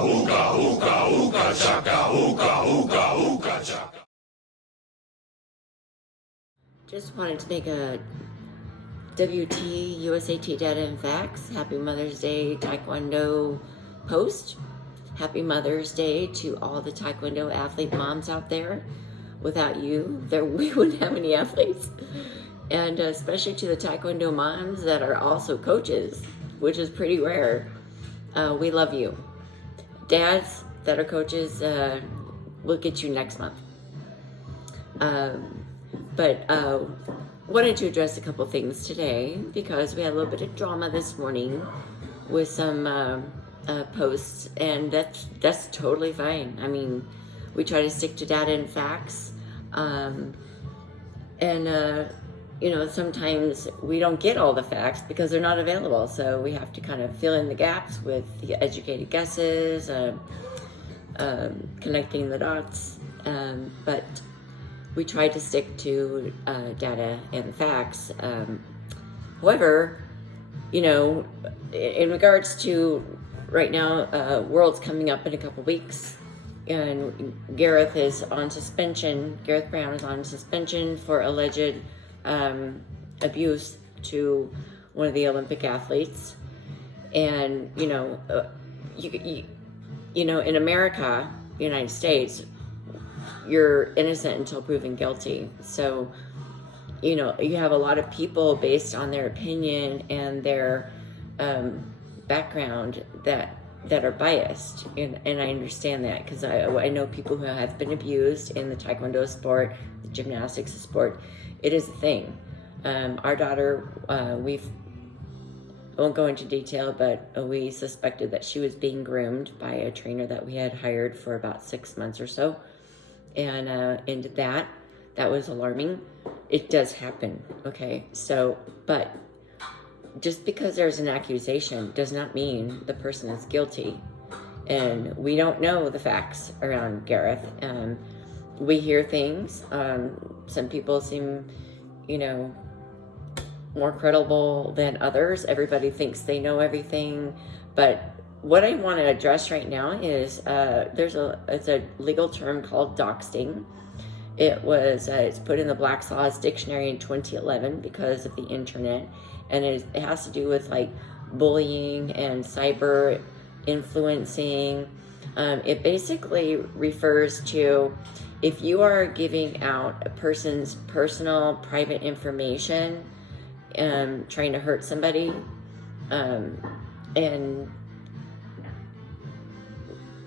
ooga, ooga, ooga, chaka, ooga, ooga, ooga, chaka. Just wanted to make a WT, USAT Data and Facts, Happy Mother's Day TaeKwonDo post. Happy Mother's Day to all the TaeKwonDo athlete moms out there. Without you, we wouldn't have any athletes. And especially to the TaeKwonDo moms that are also coaches, which is pretty rare. We love you. Dads that are coaches, we'll get you next month. But wanted to address a couple things today because we had a little bit of drama this morning with some posts, and that's totally fine. I mean, we try to stick to data and facts, and sometimes we don't get all the facts because they're not available, so we have to kind of fill in the gaps with the educated guesses, connecting the dots, but we try to stick to data and facts. However, in regards to right now, World's coming up in a couple weeks, and Gareth Brown is on suspension for alleged abuse to one of the Olympic athletes. And in America, the United States, you're innocent until proven guilty. So you have a lot of people based on their opinion and their background that are biased, and I understand that because I know people who have been abused in the Taekwondo sport, the gymnastics sport. It is a thing. Our daughter, we won't go into detail, but we suspected that she was being groomed by a trainer that we had hired for about 6 months or so, and that was alarming. It does happen, okay? So, but just because there's an accusation does not mean the person is guilty. And we don't know the facts around Gareth. We hear things. Some people seem, more credible than others. Everybody thinks they know everything. But what I want to address right now is it's a legal term called doxing. It's put in the Black's Law's dictionary in 2011 because of the internet. And it has to do with like bullying and cyber influencing. It basically refers to if you are giving out a person's personal, private information, trying to hurt somebody, and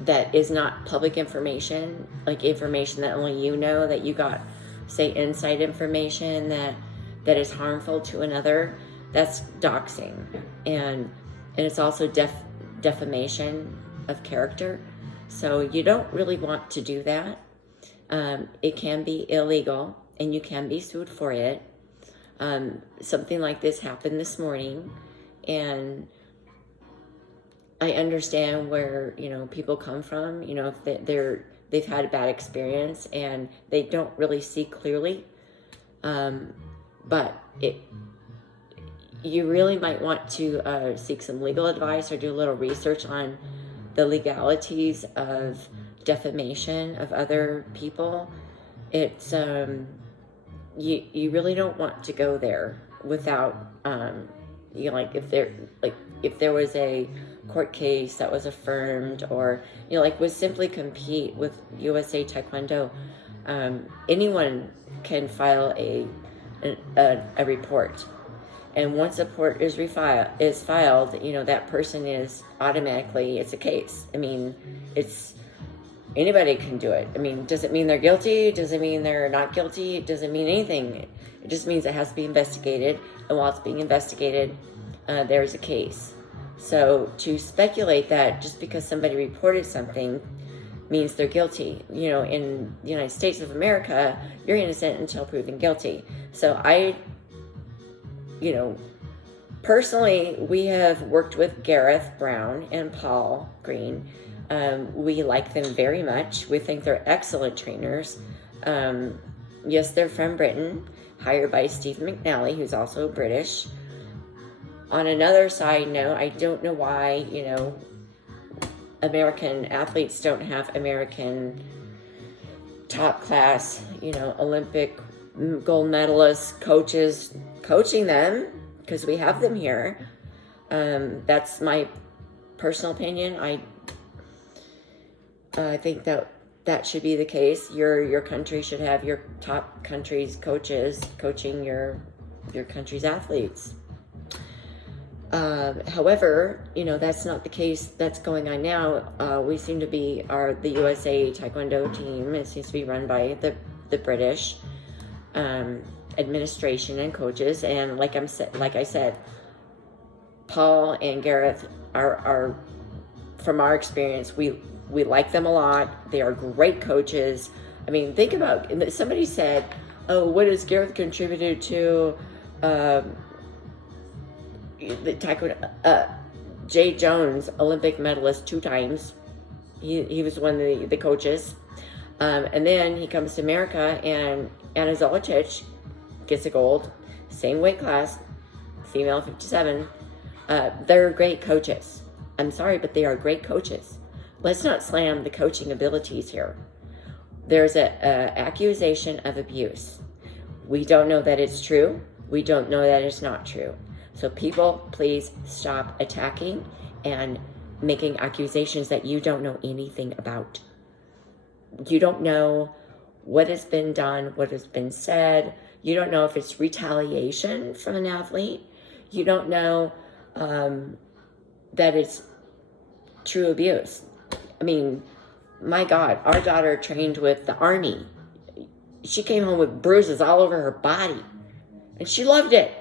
that is not public information, like information that only you know, that you got, say, inside information that is harmful to another. That's doxing, and it's also defamation of character. So you don't really want to do that. It can be illegal, and you can be sued for it. Something like this happened this morning, and I understand where people come from. If they've had a bad experience and they don't really see clearly, but you really might want to seek some legal advice or do a little research on the legalities of defamation of other people. It's you really don't want to go there without if there was a court case that was affirmed, or would simply compete with USA Taekwondo. Anyone can file a report. And once a report is filed, that person is automatically, it's a case. I mean, anybody can do it. I mean, does it mean they're guilty? Does it mean they're not guilty? It doesn't mean anything. It just means it has to be investigated. And while it's being investigated, there's a case. So to speculate that just because somebody reported something means they're guilty, in the United States of America, you're innocent until proven guilty. So personally, we have worked with Gareth Brown and Paul Green. We like them very much. We think they're excellent trainers. Yes, they're from Britain, hired by Steve McNally, who's also British. On another side note, I don't know why, American athletes don't have American top class, Olympic gold medalist coaches coaching them, because we have them here. That's my personal opinion. I think that should be the case. Your country should have your top country's coaches coaching your country's athletes. However, that's not the case that's going on now. We seem to be the USA Taekwondo team. It seems to be run by the British administration and coaches. And like I said, Paul and Gareth are from our experience, we like them a lot. They are great coaches. I mean, think about, somebody said, oh, what has Gareth contributed to the Taekwondo? Jay Jones, Olympic medalist 2 times. He was one of the coaches. And then he comes to America, and Anna Zolicic gets a gold. Same weight class, female 57. They're great coaches. I'm sorry, but they are great coaches. Let's not slam the coaching abilities here. There's an accusation of abuse. We don't know that it's true. We don't know that it's not true. So people, please stop attacking and making accusations that you don't know anything about. You don't know what has been done, what has been said. You don't know if it's retaliation from an athlete. You don't know that it's true abuse. I mean, my God, our daughter trained with the Army. She came home with bruises all over her body, and she loved it.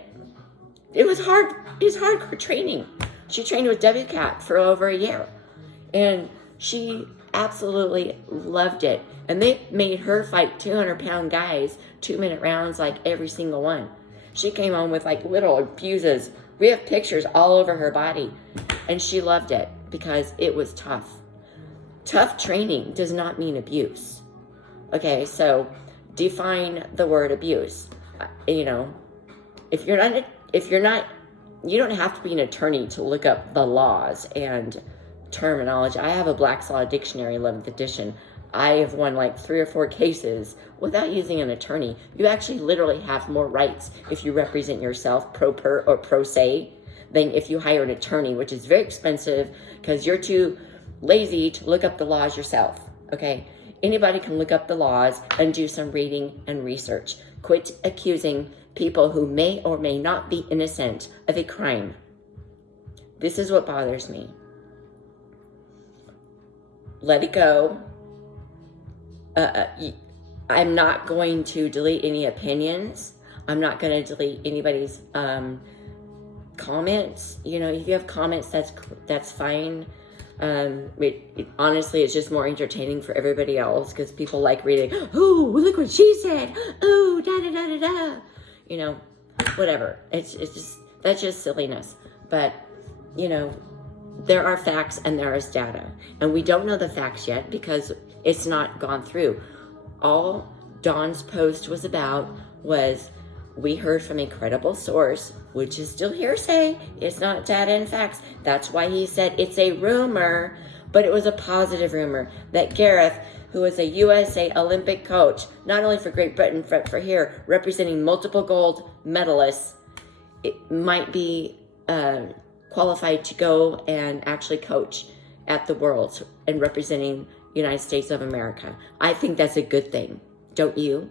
It was hard. It was hardcore training. She trained with WCAT for over a year, and she absolutely loved it. And they made her fight 200-pound guys, 2-minute rounds, like every single one. She came home with like little bruises. We have pictures all over her body, and she loved it because it was tough. Tough training does not mean abuse. Okay, so define the word abuse. If you're not, you don't have to be an attorney to look up the laws and terminology. I have a Black's Law Dictionary, 11th edition. I have won like 3 or 4 cases without using an attorney. You actually literally have more rights if you represent yourself pro per or pro se than if you hire an attorney, which is very expensive because you're too lazy to look up the laws yourself. Okay, anybody can look up the laws and do some reading and research. Quit accusing people who may or may not be innocent of a crime. This is what bothers me. Let it go. I'm not going to delete any opinions. I'm not going to delete anybody's comments. If you have comments, that's fine. Honestly, it's just more entertaining for everybody else because people like reading, oh, look what she said. Oh, da-da-da-da-da. Whatever. That's just silliness. But, there are facts and there is data. And we don't know the facts yet because it's not gone through. All Dawn's post was about was we heard from a credible source, which is still hearsay. It's not data and facts. That's why he said it's a rumor, but it was a positive rumor that Gareth, who is a USA Olympic coach, not only for Great Britain, for here, representing multiple gold medalists, it might be qualified to go and actually coach at the Worlds and representing United States of America. I think that's a good thing. Don't you?